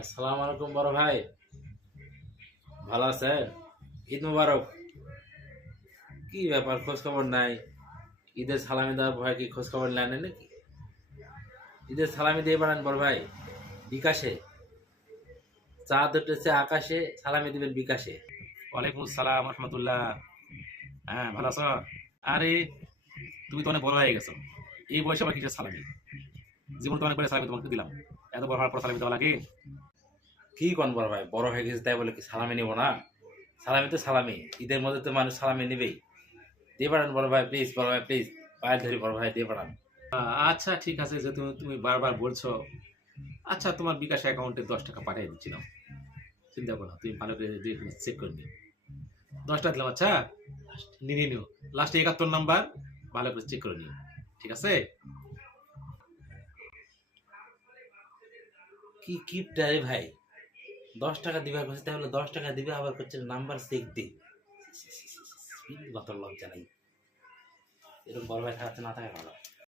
আসসালামু আলাইকুম বড় ভাই, ভালো আছেন? ঈদ মুবারক। কি ব্যাপার, খোঁজ খবর নাই? ঈদের সালামি দেওয়ার ভয় কি খোঁজ খবর নেন নাকি? ঈদের সালামি দিয়ে বানান বড় ভাই বিকাশে। চাঁদ উঠেছে আকাশে, সালামি দিবেন বিকাশে। ওয়ালাইকুম আসসালাম রহমতুল্লাহ। হ্যাঁ, ভালো আছো? আরে, তুমি তো অনেক বড় হয়ে গেছো। এই বয়সে আবার কিসের সালামি? জীবন তো অনেক বড় সালামি তোমাকে দিলাম। এত বড় হওয়ার পর সালামি দেওয়া লাগে? কি কোন বড় ভাই, বড় হয়ে গেছে তাই বলে কি সালামি নিব না? সালামি তো সালামি, ঈদের মধ্যে তো মানুষ সালামি নিবেই। দিয়ে বাড়ান বড় ভাই প্লিজ, বড় ভাই প্লিজ, পায়ের ধরি বড় ভাই, দিয়ে বাড়ান। আচ্ছা, ঠিক আছে, যে তুমি বারবার বলছো। আচ্ছা, তোমার বিকাশ অ্যাকাউন্টে 10 টাকা পাঠিয়ে দিচ্ছি না, চিন্তা করো না, তুমি ভালো করে চেক করে নিও। 10 টাকা দিলাম, আচ্ছা, নিয়ে নিও। লাস্টে 71 নাম্বার, ভালো করে চেক করে নিও, ঠিক আছে? কি কিপটা রে ভাই, 10 টাকা দিবার করছে তাহলে 10 টাকা দিবে, আবার করছে নাম্বার চেক দি। কত লজ্জা নাই, এরকম বড় ভাই থাকতে না থাকা ভালো।